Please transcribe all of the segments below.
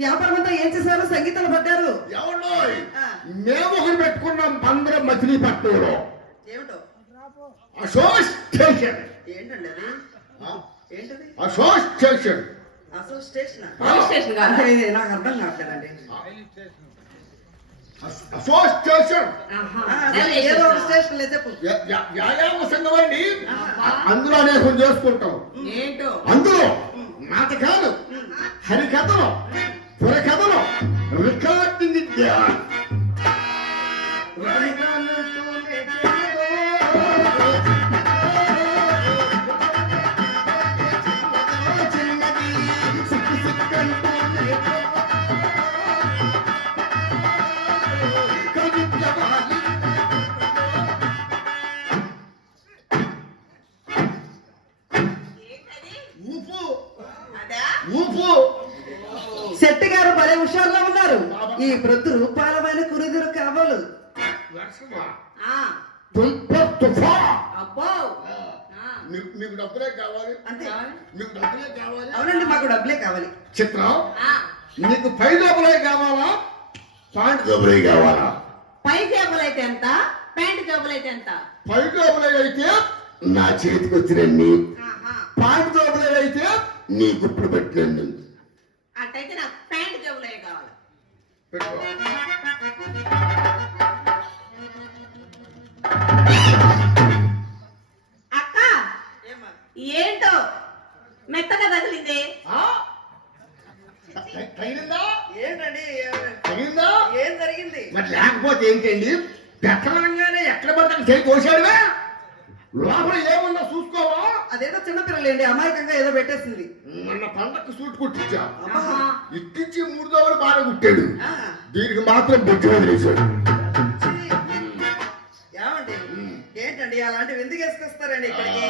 వ్యాపారం అంతా ఏం చేశారు? సంగీతాలు పడ్డారు. మేము ఒకటి పెట్టుకున్నాం అందరం మచిలీపట్నంలో. ఏమిటో అసోసియేషన్. ఏంటండి అది? ఏంటది? అసోసియేషన్. అసోసియేషన్ కాదు, నాకు అర్థం కావట్లేదండి. అసోసియేషన్ ఏదో ఒక స్టేషన్ చెప్పు. వ్యాయామ సంఘం అండి. అందులో అనేకం చేసుకుంటాం. ఏంటో అందులో నాటకాలు, హరికథలు, పురకథలు, రికార్డింగ్ శెట్టి గారు భలే హుషారులో ఉన్నారు. ఈ ప్రొద్దు రూపాలమైన కురిదురు కావాలి. మీకు డబ్బులే కావాలి. అంతే, మీకు డబ్బులే కావాలి. అవునండి, మాకు డబ్బులే కావాలి. చిత్రం, నీకు పై డబ్బులే కావాలా, ప్యాంట్ డబ్బులే కావాలా? పై జేబులు అయితే ఎంత, ప్యాంట్ జేబులు అయితే ఎంత? పై డబ్బులే అయితే నా చేతికి వచ్చినండి, ప్యాంట్ డబ్బులే అయితే నీకు ఇప్పుడు పెట్టినండి. అట్టయితే నాకు ప్యాంట్ జేబులే కావాలి. అక్క ఏంటో మెత్తగా తగిలింది. ఏంటండి? తగిలిందా? ఏం జరిగింది? మరి లేకపోతే ఏంటండి, పెట్టనంగానే ఎక్కడ పడతాను చేయి కోసాడుగా, లోపల ఏమన్నా చూసుకోవా? అదేదో చిన్నపిల్లలేండి, అమాయకంగా ఏదో పెట్టేసింది. మొన్న పండక్కి సూట్ కుట్టించా, ఇట్టించి 3 దోవలు బాగా కుట్టాడు, దీనికి మాత్రం బొజ్జు వదిలేశాడు. ఏమండి ఏంటండి అలాంటివి ఎందుకు వేసుకొస్తారండి ఇక్కడికి?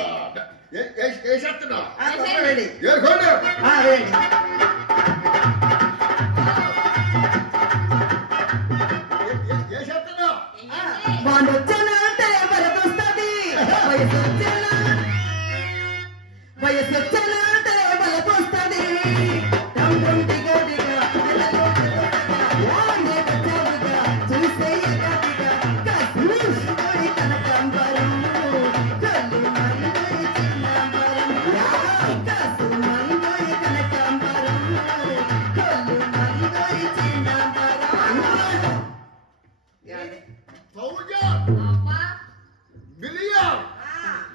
వేసేస్తున్నా వేయండి. బాండ్ వచ్చానంటే వరకు వస్తుంది, వయసు వచ్చానంటే వరకు వస్తుంది. చూసే కనకంబరం కనకంబరం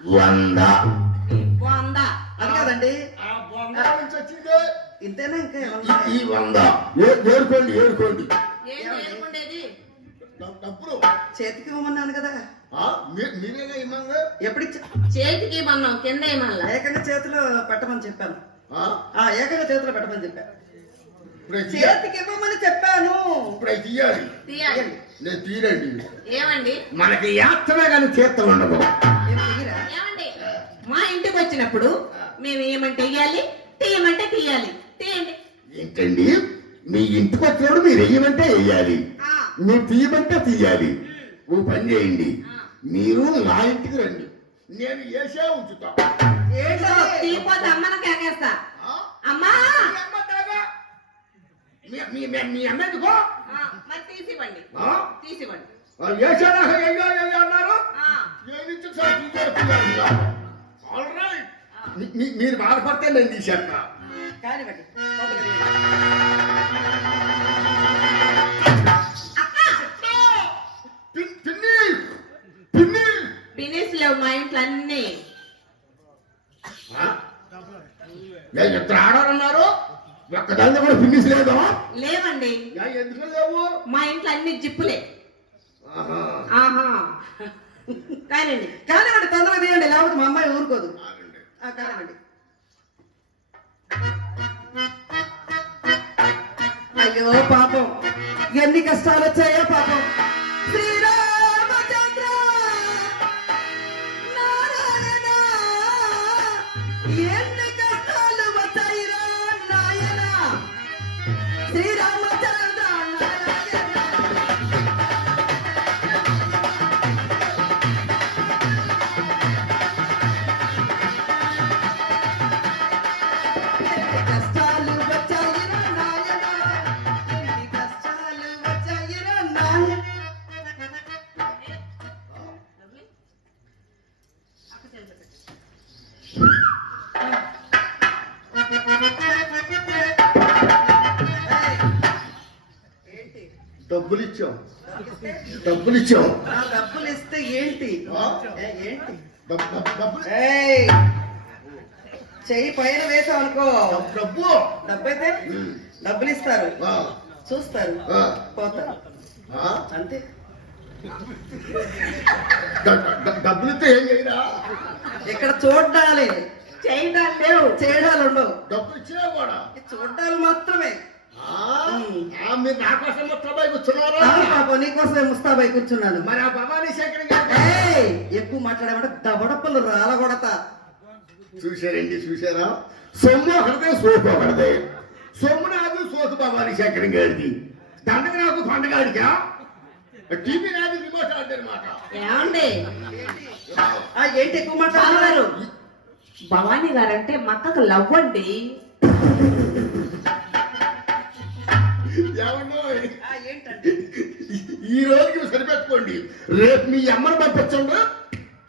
100. 100. అది కాదండి, ఆ 100 నుంచి వచ్చిందే ఇంతేనా ఇంకా ఏమన్నా? ఈ 100. ఏరుకోండి ఏరుకోండి. ఏంటి ఏరుకుండేది? డబ్బులు చేతికి ఇవ్వమన్నాను కదా, మీరేగా ఇమ్మంగా. ఎప్పుడు ఇచ్చా? చేతికి మనం కింద ఏమల్లా ఏకంగా చేతిలో పెట్టమని చెప్పాను. ఏకంగా చేతిలో పెట్టమని చెప్పాను. ఇప్పుడే చేతికి ఇవ్వమని చెప్పాను. ఇప్పుడే తీయాలి. తీయాలి. నేను తీరండి. ఏమండి మనకి యాత్రమే కానీ తీర్థం ఉండదు. ఏం తీయరా? ఏమండి మా ఇంటికి వచ్చినప్పుడు మేము ఏమంటే ఇయ్యాలి, తీయమంటే తీయాలి. తీయండి. ఏంటండి, మీ ఇంటికి వచ్చినప్పుడు మీరు వెయ్యమంటే వెయ్యాలి, ఆ, మీరు తీయమంటే తీయాలి. ఓ పని చేయండి, ఆ. మీరు నా ఇంటికి రండి, నేను వేసే ఉంచుతా. ఇదిగో, తీయపోతే అమ్మను కేకేస్తా. ఆ? అమ్మా మీ అమ్మ దాగా? మీ అమ్మ ఎందుకో? ఆ, మరి తీసివ్వండి. ఆ? తీసివ్వండి. వేసారా అయ్యో అన్నారు. ఆ, ఆల్ రైట్, మీరు బాధపడితే నేను తీసేస్తా. కానివ్వండి. పిన్ని పిన్ని పినిస్ లేవు మా ఇంట్లో అన్ని. ఇద్దరు ఆడారన్నారు, ఒక్కదాన్ని కూడా ఫినిష్ లేదా? లేవండి, ఎందుకు లేవు? మా ఇంట్లో అన్ని జిప్పులే. ఆహా. ఆహా కానండి. కానివ్వండి, తొందరగా తీయండి, లేకపోతే మా అమ్మాయి ఊరుకోదు. ఆగండి. కానివ్వండి. అయ్యో పాపం, ఎన్ని కష్టాలు వచ్చాయో పాపం. శ్రీరామచంద్ర నారాయణ, ఎన్ని కష్టాలు వచ్చాయిరా నాయన. శ్రీరామచంద్ర నారాయణ. కష్టాలు వచ్చాయిరా నాయన, ఎన్ని కష్టాలు వచ్చాయిరా నాయన. ఏంటి? డబ్బులు ఇచ్చాం, డబ్బులు ఇచ్చాం. డబ్బులు ఇస్తే ఏంటి? ఆ? ఏంటి? డబ్బులు ఏయ్, చెయ్యి పైన వేసావు అనుకో, డబ్బు. డబ్బు అయితే డబ్బులు ఇస్తారు, ఆ, చూస్తారు, ఆ, పోతారు, ఆ. అంతే. డబ్బులు ఇస్తే ఏం చేయరా? ఇక్కడ చూడాలి, చేయడాలు లేవు. చేయడాలు ఉండవు, డబ్బులు ఇచ్చినా కూడా చూడాలి మాత్రమే. మీరు నా కోసం ముస్తాబాయి కూర్చున్నారా? పాపం నీకోసమే ముస్తాబాయి కూర్చున్నాను. మరి ఆ భవానీ శేఖర్ గారు ఏయ్, ఎక్కువ మాట్లాడేమంటే దవడపలు రాలగొడతా. చూశారండి, చూశారా? సొమ్ము ఒకరిదే, సోపు ఒకరిదే. సొమ్ము నాది, సోకు భవానీ శేఖర్ గారిది. దండగ నాకు పండగాడికా? టీవీ నాది, రిమోట్ ఆడనమాట. ఏమండి ఏంటి ఎక్కువ బావగారు, మాట్లాడారు? భవానీ గారంటే మక్కకు లవ్వండి. ఏమన్నా ఏంటంటే ఈ రోజుకి సరిపెట్టుకోండి, రేపు మీ అమ్మని పంపించండి,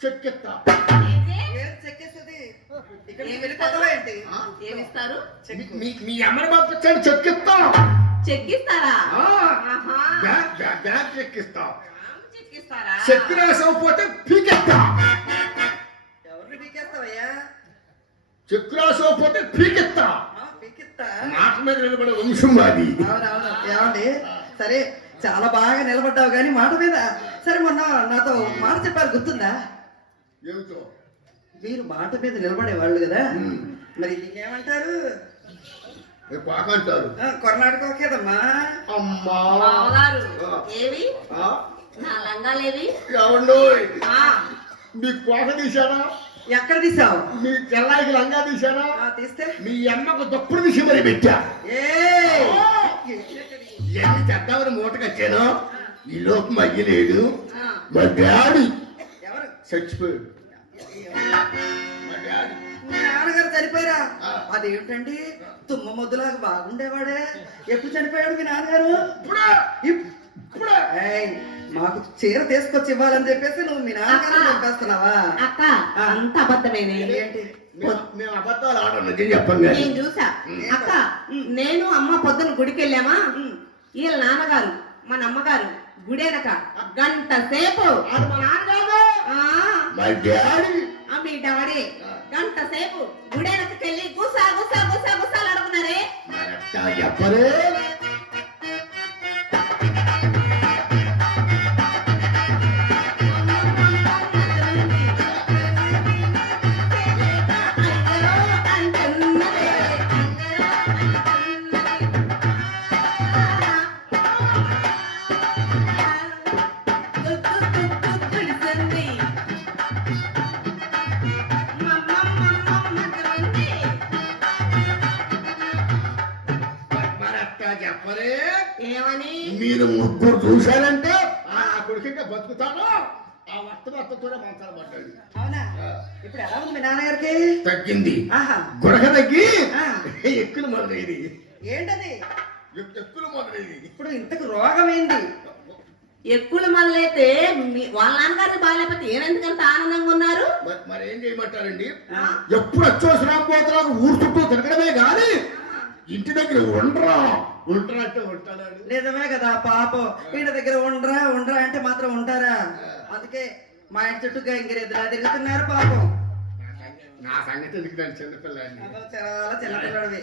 చెక్కెత్తా. ఏం చెక్కేసేది? ఇక్కడ వెళ్ళిపోతావా ఏంటి? ఏమిస్తారు? మీ అమ్మని పంపించండి, చెక్కిస్తా. చెక్కిస్తారా? ఆ, ఆహా. బ్యాగ్ చెక్కిస్తా. చెక్కిస్తారా? చెక్కి రాసకపోతే పీకెత్తా. ఎవరిని పీకేస్తావయ్యా? చెక్కు రాసకపోతే పీకెత్తా. పీకిస్తా. మాట మీద నిలబడే వంశం మాది. అవునవును. ఏమండి, సరే చాలా బాగా నిలబడ్డావు కానీ మాట మీద. సరే, మొన్న నాతో మాట చెప్పారు, గుర్తుందా? ఏమిటో? మీరు మాట మీద నిలబడేవాళ్ళు కదా, మరి ఇంకేమంటారు? పాకంటారు. కర్ణాటక ఒకేదమ్మా. అమ్మా బావగారు, ఏవి నా లంగాలేవి? ఏమండో, ఆ, మీ కోక తీశారా? ఎక్కడ తీసావు? మీ చెల్లాయికి లంగా తీశారా? తీస్తే మీ అమ్మకు దప్పుడు తీసి మరి పెట్టా. ఏయ్! ఎన్ని చేద్దామని మూటకొచ్చాను, ఈ లోపు మయ్యలేడు. ఆ. మా డాడీ ఎవరు? చచ్చిపోయాడు. మా డాడీ మీ నాన్నగారు చనిపోయారా? ఆ. అదేమిటండి, తుమ్మ మొద్దులాగా బాగుండేవాడే. ఎప్పుడు చనిపోయాడు మీ నాన్నగారు? ఇప్పుడే ఇప్పుడే ఏయ్, మాకు చీర తీసుకొచ్చి ఇవ్వాలని చెప్పేసి నువ్వు మీ నాన్నగారు చంపేస్తున్నావా? అక్క, అంత అబద్ధమేనే. ఏంటి? మేము అబద్ధాలు ఆడడం నిజం చెప్పండి. నేను చూసా. అక్క, నేను అమ్మ పొద్దున గుడికి వెళ్ళామా, వీళ్ళ నాన్నగారు మన అమ్మగారు గుడేనక గంట సేపు ఆడు మా నాన్నగారు. ఆ, మా డాడీ ఆ మీ డాడీ గంట సేపు గుడెనకెళ్ళి గుసా గుసా గుసా గుసాలు అడుగున్నారే. మరట్టా చెప్పరే. మరట్టా చెప్పరే. ఏమని? మీరు ముగ్గురు చూశారంటే ఆ కొడుకుంటే బతుకుతాను. ఆ వర్తమానంతోనే మంచాలు పడ్డాడు. అవునా? ఇప్పుడు ఎలా ఉంది మీ నాన్నగారికి? తగ్గింది. ఆహా. గురక తగ్గి ఆ. ఎక్కులు మొదలైంది. ఏంటది? ఎక్కులు మొదలైంది. ఇప్పుడు ఇంతకు రోగం ఏంది? ఎక్కులు మొదలైతే వాళ్ళ నాన్నగారికి బాగాలేకపోతే ఏనెందుకంత ఆనందంగా ఉన్నారు? మరి ఏం చేయమంటారండి? ఆ? ఎప్పుడు అచ్చోసిన పోతలకు ఊరు చుట్టూ తిరగడమే కానీ ఇంటి దగ్గర ఉండరా ఉంటారా అంటే ఉంటాడు. నిజమే కదా పాపం. వీళ్ళ దగ్గర ఉండరా ఉండరా అంటే మాత్రం ఉంటారా? అందుకే మా ఇంటి చుట్టూ గంగిరెద్దులా తిరుగుతున్నారు పాపం. నా సంగతి ఎందుకు దాని చిన్నపిల్లని. అదో చాలా చిన్నపిల్లడివి.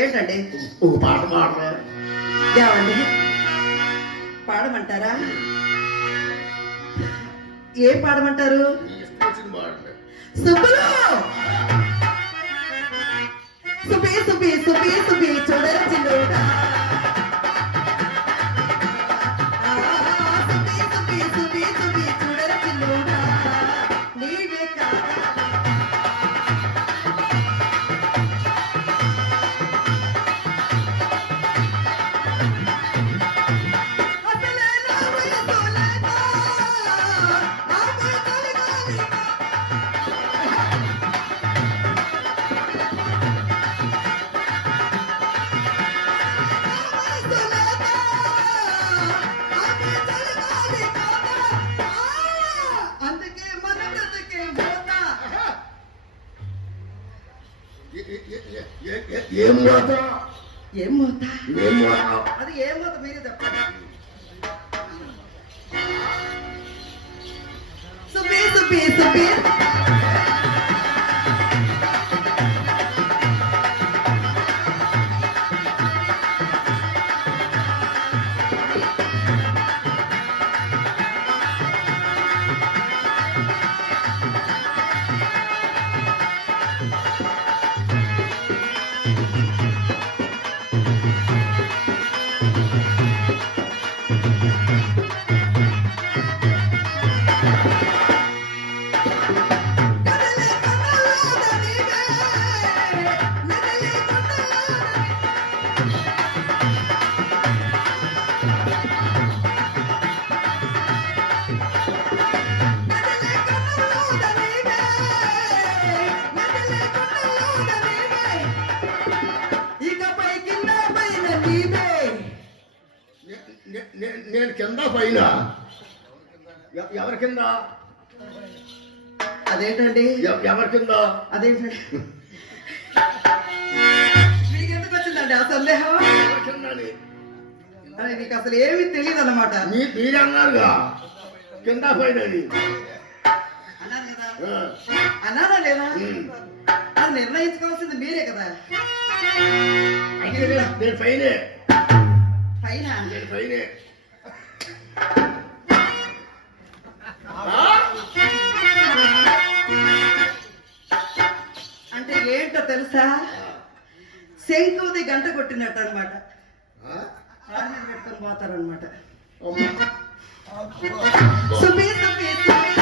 ఏంటండి? ఒక పాట పాడరా. ఏమండి పాడమంటారా? ఏం పాడమంటారు? నీ ఇష్టం వచ్చింది పాడరా. సుబ్బులు సుబ్బి సుబ్బి సుబ్బి సుబ్బి చూడర చిన్నోడా. సుబ్బి సుబ్బి సుబ్బి సుబ్బి చూడర చిన్నోడా. నీవే కాదా అందుకే మన బ్రతుకే మోత. ఏం మోత? ఏం మోత? ఏం మోత? అది ఏం మోత మీరే చెప్పండి. సుబ్బి సుబ్బి సుబ్బి ఇకపై కింద పైన నీవే. నేను కింద పైన ఎవరి కింద? అదేంటండి? ఎవరి కింద? అదేంటండి? మీకు ఎందుకు వచ్చిందండి ఆ సందేహం? ఎవరి కింద అని? అది నీకు అసలు ఏమీ తెలియదు అన్నమాట. మీరే అన్నారుగా కింద పైన అని. అన్నారు కదా? ఆ. అన్నారా లేదా? అది నిర్ణయించుకోవాల్సింది మీరే కదా. అయితే నేను పైనే. పైన నేను పైనే. అంటే ఏంటో తెలుసా? శంకుది గంట కొట్టినట్టు అనమాట. పెట్టుకొని పోతారనమాట. సుబ్బి సుబ్బి సుబ్బి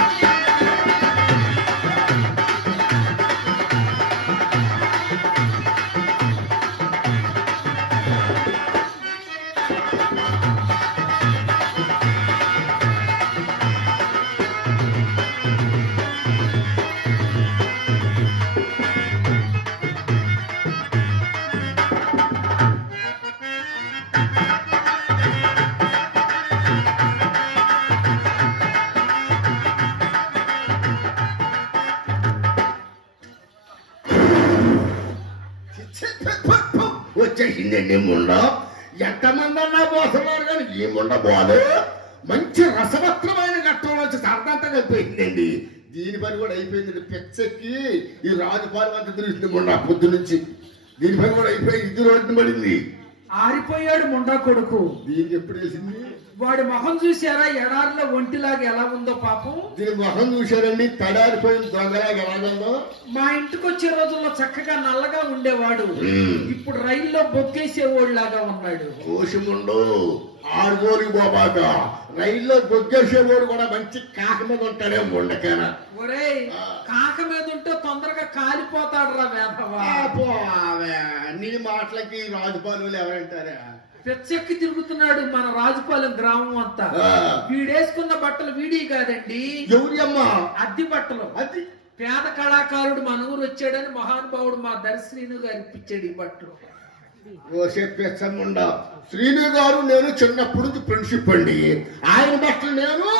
వచ్చేసిందండి ముండ. ఎంతమంది అన్నా పోతున్నారు కానీ ఈ ముండ పోదు. మంచి రసవత్రమైన ఘట్టంలో వచ్చి సరదాంతంగా అయిపోయిందండి. దీని పని కూడా అయిపోయిందండి. పెచ్చకి ఈ రాజుపాలెం అంతా తిరుగుతుంది ముండ పొద్దు నుంచి. దీని పని కూడా అయిపోయి ఇది రోడ్డు పడింది. ఆరిపోయాడు ముండా కొడుకు. దీనికి ఎప్పుడు వేసింది? వాడి మొహం చూసారా ఎడారిలో ఒంటిలాగా ఎలా ఉందో పాపం. దీని మొహం చూశారండి, తడారిపోయిన దొంగలాగా ఎలాగందో. మా ఇంటికి వచ్చే రోజుల్లో చక్కగా నల్లగా ఉండేవాడు, ఇప్పుడు రైల్లో బొక్కేసేవాడు ఉన్నాడు. కోశముండు ఆడుకోని పోబాక రైల్లో బొగ్గేసేవాడు కూడా మంచి కాక మీద ఉంటాడే ఉండకేనా. ఒరేయ్ కాక మీద ఉంటే తొందరగా కాలిపోతాడు రా వేధవా. నీ మాటలకి రాజుపాలు ఎవరంటారా? పెచ్చెక్కి తిరుగుతున్నాడు మన రాజుపాలెం గ్రామం అంతా. వీడేసుకున్న బట్టలు వీడి కాదండి, ఎవరి అమ్మా? అద్దె బట్టలు. అది పేద కళాకారుడు మన ఊరు వచ్చాడని మహానుభావుడు మా దర్శనీను గారు ఇప్పించాడు ఈ బట్టలు. చెప్పేస్తాముండా. శ్రీను గారు నేను చిన్నప్పుడు నుంచి ఫ్రెండ్షిప్ అండి. ఆయన బట్టలు నేను,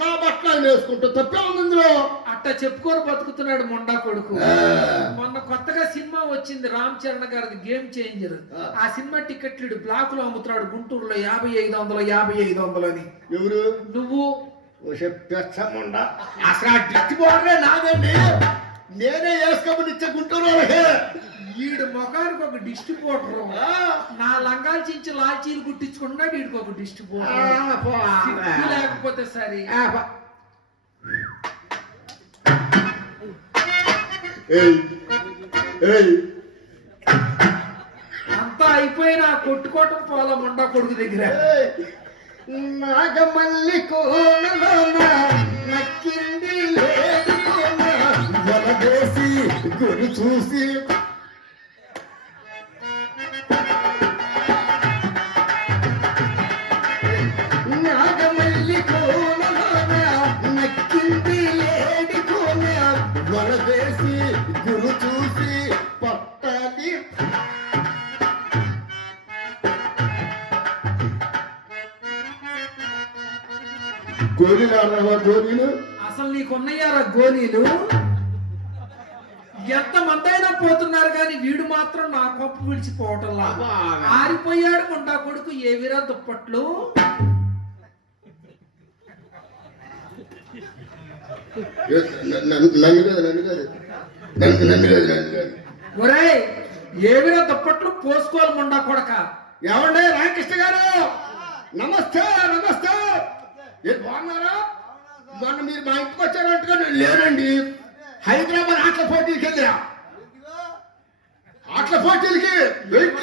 నా బట్టలు ఆయన వేసుకుంటా. తప్పే ఉంది ఇందులో. అట్టా చెప్పుకొని బతుకుతున్నాడు మొండా కొడుకు. మొన్న కొత్తగా సినిమా వచ్చింది రామ్ చరణ్ గారిది గేమ్ చేంజర్. ఆ సినిమా టికెట్లు బ్లాక్ లో అమ్ముతున్నాడు గుంటూరులో 5500 అని. ఎవరు? నువ్వు. చెప్పేస్తాముండా. అసలు ఆ డిస్టి బోర్డరే నాదండి, నేనే వేసుకోమని ఇచ్చే గుంటూరు. వీడు మొఖానికి ఒక డిస్ట్ పౌడర్, నా లంగాలు చించి లాల్చీలు కుట్టించుకున్నాడు వీడికి ఒక డిస్ట్ పౌడర్. లేకపోతే సరే అంతా అయిపోయినా కొట్టుకోవటం పోలా ముండా కొడుకు దగ్గర. నాగమల్లి నక్కింది వలదేసి గురి చూసి నాగమల్లి నక్కింది లేడి కోన వలదేసి గురు చూసి పట్టాలి. గోళీలు ఆడరావా? గోళీలు అసలు నీకున్నాయారా గోళీలు? ఎంత మందైనా పోతున్నారు కానీ వీడు మాత్రం నా కొప్పు విడిచిపోవటంలా. ఆరిపోయాడు ముండా కొడుకు. ఏవిరా దుప్పట్లు. ఒరేయ్ ఏవిరా దుప్పట్లు పోసుకోవాలి ముండా కొడక. ఏమండే రామకృష్ణ గారు, నమస్తే. నమస్తే, బాగున్నారా? మొన్న మీరు మా ఇంటికి వచ్చారంటగా. నేను లేనండి, హైదరాబాద్ ఆటల పోటీలకి వెళ్ళా. ఆటల పోటీలకి వెయిట్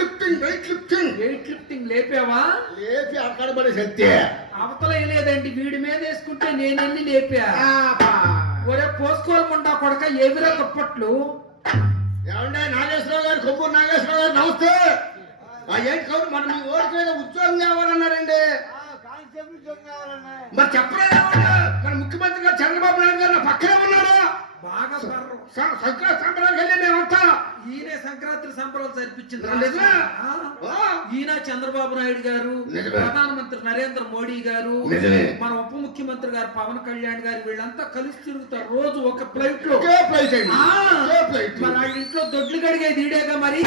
లిఫ్టింగ్ లేపావా? లేపి అక్కడ పడే సత్తే అవతల వేయలేదండి, వీడి మీద వేసుకుంటే నేను వెళ్ళి లేపా. ఒరే పోసుకోవాలి ముండా కొడక. ఏవిరా దుప్పట్లు. ఏమంటే నాగేశ్వరరావు గారు, కొమ్మూరు నాగేశ్వరరావు గారు, నమస్తే. ఏంటి కౌరు, మన మీ ఊరికి మీద ఉద్యోగం కావాలన్నారండి. మరి చెప్పలేదు. మన ముఖ్యమంత్రి గారు చంద్రబాబు నాయుడు గారు నా పక్కనే ఉన్నారు. బాగా సంక్రాంతి సంబరాలకు వెళ్ళి మేమంతా. ఈయన సంక్రాంతి సంబరాలు జరిపించింది. నిజమే? ఈయన చంద్రబాబు నాయుడు గారు, ప్రధానమంత్రి నరేంద్ర మోడీ గారు, మన ఉప ముఖ్యమంత్రి గారు పవన్ కళ్యాణ్ గారు, వీళ్ళంతా కలిసి తిరుగుతారు రోజు ఒక ఫ్లైట్ లో. మన వాళ్ళ ఇంట్లో దొడ్లు కడిగేది ఈడేగా మరి.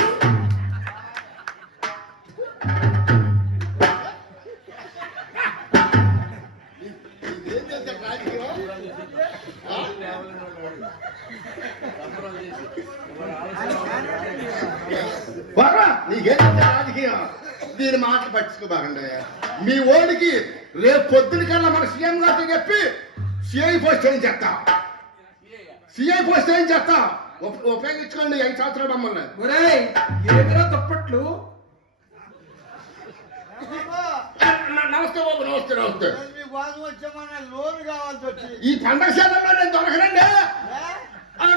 నీకేంటే రాజకీయం? దీని మాటలు పట్టించుకోబాకండి. మీ ఓడికి రేపు పొద్దున కల్లా మన సీఎం గారితో చెప్పి సిఐ పోస్ట్ ఏం చేస్తాం. ఉపయోగించుకోండి 5 సంవత్సరాలు మమ్మల్ని. ఒరేయ్ ఏమిరా దుప్పట్లు. నమస్తే బాబు. నమస్తే. లోన్ కావాల్సి వచ్చి ఈ పండగ శాతంలో నేను దొరకనండి.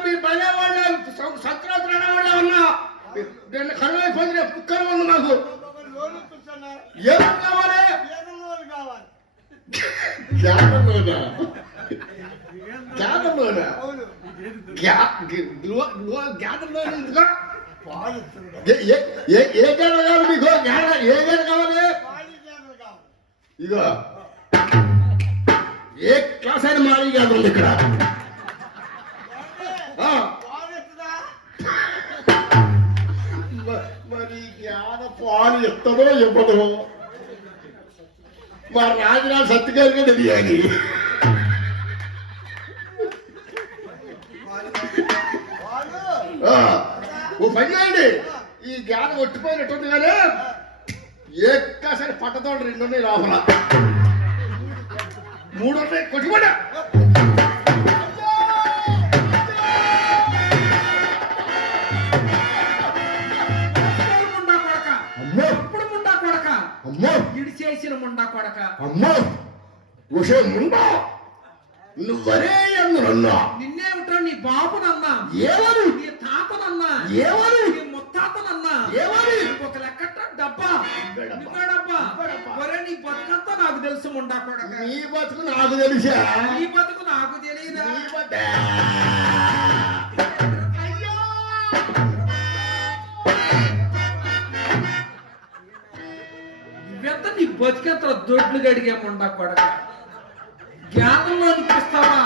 మీరు పదే వాళ్ళు సంక్రాంతి వాళ్ళు ఉన్నా కరువు అయిపోయింది. కుక్కలు ఉంది మాకు. లోన్ ఇప్పిస్తున్నా. ఏమని కావాలి? లోన్ కావాలి. ఏ గేదె కావాలి మీకు? ఏ గేదె కావాలి? ఇగో ఏ క్లాస్ అయిన మాది కాదు ఉంది ఇక్కడ. మరి జ్ఞాన పాలు ఇస్తుందో ఇవ్వదు. మా రాజరాజు సత్యగారికి తెలియాలి. ఓ పని చేయండి, ఈ గ్యాస్ ఒట్టిపోయినట్టుంది కానీ ఎక్కసారి పట్టతోడు 2 ఉన్నాయి లోపల, 3 ఉన్నాయి కొట్టుకోండి. అమ్మో ఇడి చేసిన ముండా కొడక, అమ్మో ఉషే ముండా నువ్వరే ఎందునన్నా నిన్నేమిట్రా నీ బాబునన్నా, ఏమని నీ తాతనన్నా, ఏమని నీ ముత్తాతనన్నా, ఏమని ఒక లెక్కట డబ్బా నిమ్మా డబ్బా. ఒరే నీ బతుకంతా నాకు తెలుసు ముండా కొడక, నీ బతుకు నాకు తెలుసా, నీ బతుకు నాకు తెలియదా. నీ బతుకు ఇవంత నీ బతికెంత దొడ్లు గడిగే ముండా కొడక. జ్ఞానంలో అనిపిస్తావా,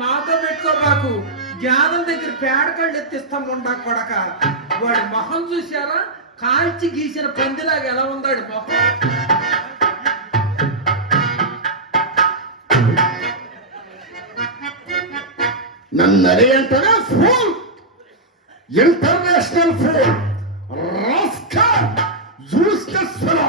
నాతో పెట్టుకోబాకు. జ్ఞానం దగ్గర పేడకళ్ళు ఎత్తిస్తాం ముండా కొడక. వాడి మొహం చూసారా, కాల్చి గీసిన పందిలాగా ఎలా ఉందాడు మొహం. నన్నరే అంటారా phone, international phone, rascal, useless fellow.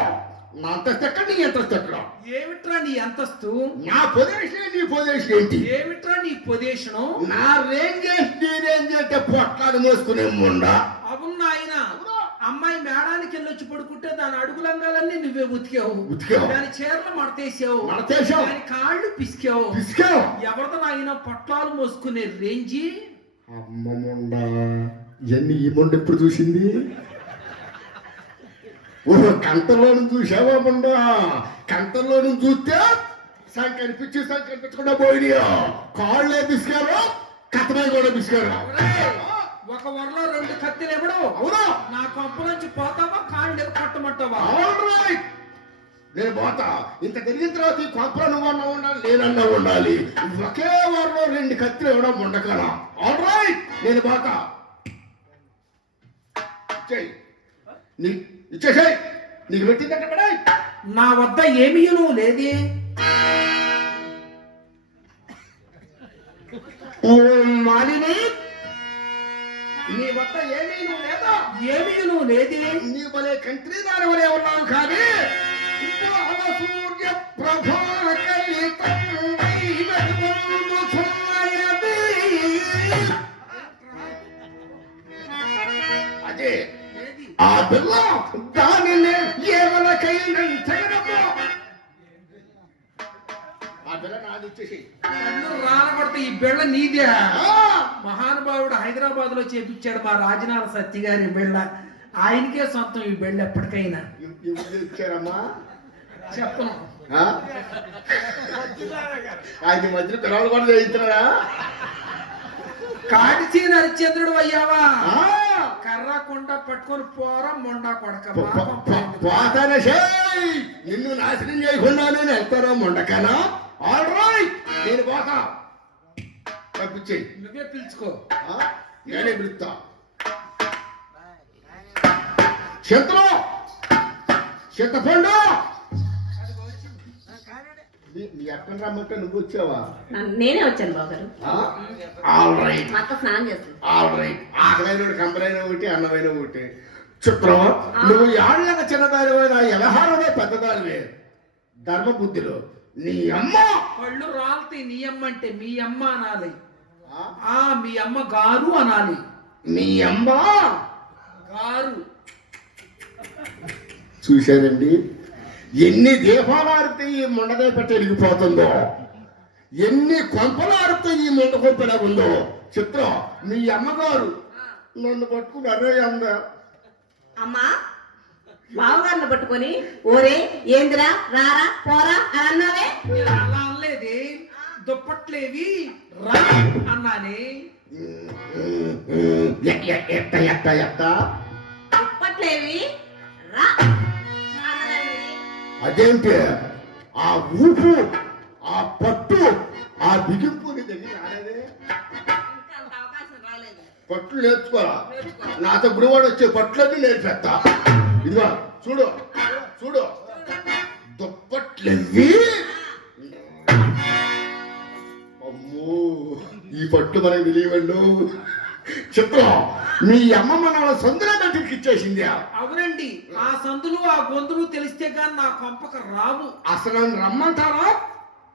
నా అంతస్తు ఎక్కడ, నీ అంతస్తు ఎక్కడ? ఏమిట్రా నీ అంతస్తు, నా పొజిషన్ నీ పొజిషన్ ఏంటి? ఏమిట్రా నీ పొజిషను. నా రేంజ్ నీ రేంజ్ అంటే పొట్లాడు మోసుకునే ముండా. అవును ఆయన అమ్మాయి మేడానికి వెళ్ళొచ్చి పడుకుంటే దాని అడుగులంగాలన్నీ నువ్వే ఉతికావు, ఉతికావు. దాని చీరలు మడతేసావు, మడతేశావు. దాని కాళ్ళు పిసికావు. పిసికావు. ఎవరితో ఆయన పొట్లాలు మోసుకునే రేంజి. అమ్మ ముండా, ఇవన్నీ ఈ మొండ ఎప్పుడు చూసింది? ఓహో కంటలోని చూసావా ముండా? కంటలోని చూస్తే కనిపించి కనిపించకుండా పోయినాయో. కాళ్ళే పిసికారు, కథమై కూడా పిసికారు. ఒక వరలో 2 కత్తిలు ఎవడు. అవునా? నా కొంప నుంచి పోతావా, కాళ్ళు కట్టమంటావా? ఆల్రైట్, నేను పోతా. ఇంత జరిగిన తర్వాత ఈ కొంపలో నువ్వన్నా ఉండాలి, నేనన్నా ఉండాలి. ఒకే వారిలో 2 కత్తులు ఇవ్వడం ఉండకల. ఆల్రైట్, నేను పోతా. ఇచ్చేసాయి, నీకు పెట్టిందంటే నా వద్ద ఏమీను లేదే. మాలిని, నీ వద్ద ఏమీ లేదా? ఏమీను లేదే. నీ వలే కంట్రీ దాని వలే ఉన్నావు కానీ సూర్య అదే ఆ పిల్ల దానిని ఏమలకైనా తెగడము. ఆ పిల్ల నాది ఇచ్చేసి రానబడితే ఈ బిళ్ళ నీదే. మహానుభావుడు హైదరాబాద్ లో చేపించాడు మా రాజనాల సత్య గారి బిళ్ళ. ఆయనకే సొంతం ఈ బిళ్ళ. ఎప్పటికైనా ఇచ్చారమ్మా చెప్పను. ఆయన మధ్యలో పిల్లలు కూడా చేయించారా? కాటిచీ హరిశ్చంద్రుడు అయ్యావా? కర్ర కొండ పట్టుకొని పోరా మొండా కొడక. పోతానే నిన్ను నాశనం చేయకుండా నేను వెళ్తారా మొండకనా? ఆల్ రైట్, నేను పోతా. తప్పించే నువ్వే పిలుచుకో. నేనే పిలుస్తా. చింతలో చింతపండు నీ ఎక్కడ రమ్మంటే నువ్వు వచ్చావా? నేనే వచ్చాను బాగారు. ఆల్ రైట్, మా అక్క స్నానం చేస్తుంది. All right. ఆకలైన కంపలైన ఒకటి, అన్నమైన ఒకటి. చిత్రం, నువ్వు యాళ్ళక చిన్నదానివైనా వ్యవహారమే పెద్దదానివే. ధర్మబుద్ధిలో నీ అమ్మ వాళ్ళు రాలితే నీ అమ్మ అంటే మీ అమ్మ అనాలి. మీ అమ్మ గారు అనాలి. మీ అమ్మ గారు. చూశారండి ఎన్ని దీపాలు ఆరితే ఈ ముండదే పెట్టి వెలిగిపోతుందో, ఎన్ని కొంపలు ఆరితే ఈ ముండ కొంపలా ఉందో. చిత్రం, మీ అమ్మగారు నన్ను పట్టుకుని అరే అంద అమ్మా బావగారిని పట్టుకొని ఓరే ఏందిరా రారా పోరా అని అన్నావే. అలా అనలేదే. దుప్పట్లేవి రా అన్నానే. ఎట్ట ఎట్ట ఎట్ట దుప్పట్లేవి రా. అదేంటి ఆ ఊపు, ఆ పట్టు, ఆ బిగింపు నీ దగ్గర రాలేదే? పట్లు నేర్చుకోరా. నాతో గుడివాడు వచ్చే పట్లన్నీ నేర్పేస్తా. ఇదిగో చూడు చూడు దుప్పట్లెవ్వి. అమ్మో ఈ పట్టు మనకి తెలియవండు. చిత్రం మీ అమ్మమ్మ నా సొంతగా దగ్గరికి ఇచ్చేసింది. అవునండి, ఆ సందులు ఆ గొంతులు తెలిస్తే గాని నా కొంపక రావు. అసలు నన్ను రమ్మంటారా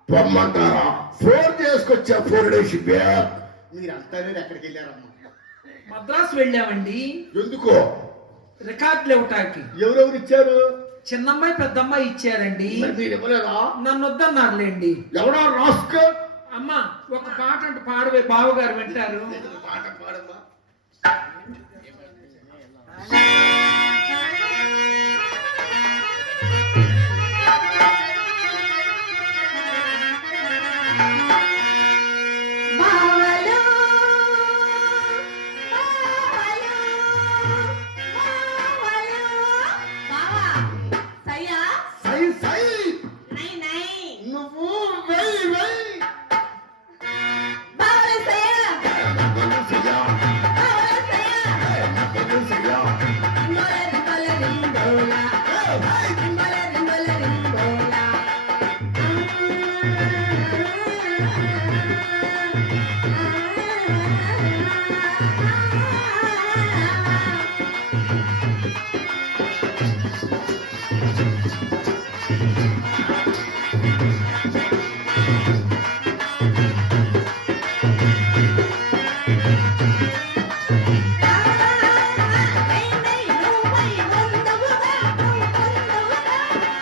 పొమ్మంటారా? ఫోన్ చేసుకొచ్చా 4 days బ్యాక్. మీరంతా ఎక్కడికి వెళ్ళారమ్మా? మద్రాసు వెళ్ళామండి. ఎందుకో? రికార్డులు ఇవ్వటానికి. ఎవరెవరు ఇచ్చారు? చిన్నమ్మాయి పెద్దమ్మాయి ఇచ్చారండి. మరి మీరు ఇవ్వలేదా? నన్ను వద్దన్నారులేండి. ఎవడో రాసుకో. అమ్మా ఒక పాట అంటే పాడవే, బావగారు వింటారు. పాట పాడమ్మా. బావలో, బావలో, బావా, సయ్యా? సై సై నై, నై. నువ్వు వై వై. బావలో సయ్యా? నన్ను సయ్యా. బావలో సయ్యా? నన్ను సయ్యా. రింగోల, రింగోల, రింగోల. రింగోల, రింగోల, రింగోల.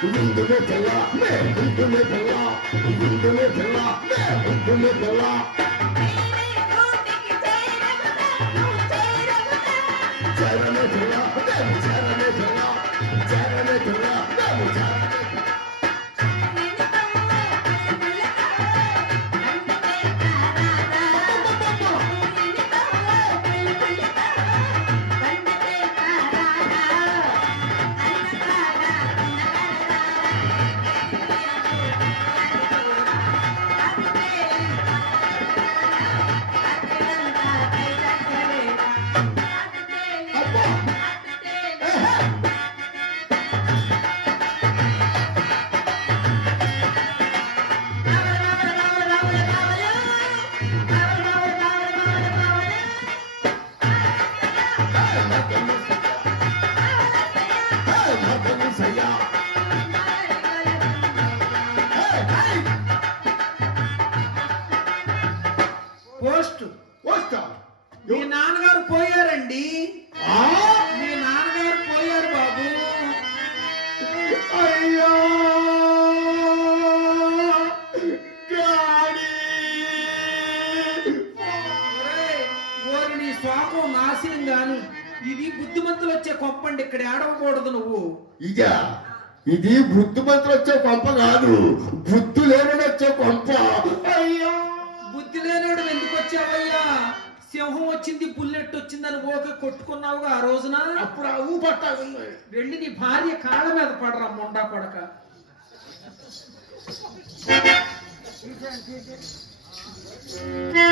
ముందునే పిల్ల మే ముందునే పిల్ల ముందునే పిల్ల మే ముందునే పిల్ల. చరణే పిల్ల మేము చరణే పిల్ల చరణే పిల్ల మేము చరణే. పోస్ట్. వస్తా. మీ నాన్నగారు పోయారండి. ఆ? మీ నాన్నగారు పోయారు బాబు. అయ్యో డాడీ. ఒరేయ్, ఓరి నీ స్వాపం నాశనం గాను. ఇది బుద్ధిమంతులు వచ్చే కొంపండి, ఇక్కడ ఏడవకూడదు నువ్వు. ఇదా ఇది బుద్ధిమంతులు వచ్చే కొంప కాదు, బుద్ధి లేని వచ్చే కొంప. అయ్యో బుద్ధి లేనోడు ఎందుకు వచ్చావయ్యా? సింహం వచ్చింది, బుల్లెట్ వచ్చిందని ఓకే కొట్టుకున్నావుగా ఆ రోజున. అప్పుడు ఆ ఊ పట్టాగుంది. వెళ్ళి నీ భార్య కాళ్ళ మీద పడరా మొండా కొడక. ఆ